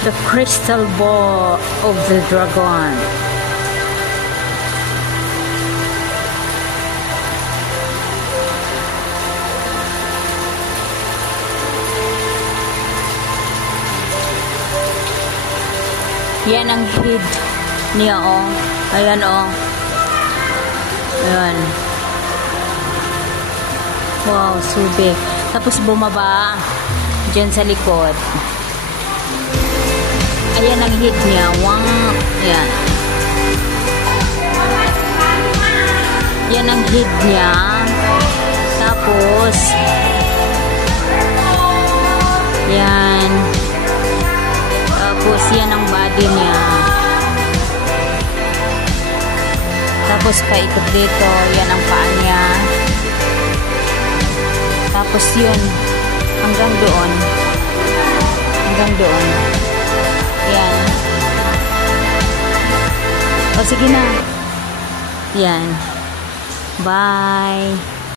The crystal ball of the dragon. Yan ang head niya, oh. Ayan, oh. Ayan. Wow, so big. Tapos bumaba dyan sa likod. Ayan ang head niya. Wow. Ayan. Yan ang head niya. Tapos yan. Tapos yan ang body niya. Tapos paikot dito. Yan ang paa niya. Tapos yun. Hanggang doon. Hanggang doon. Yan. O sige na. Yan. Bye.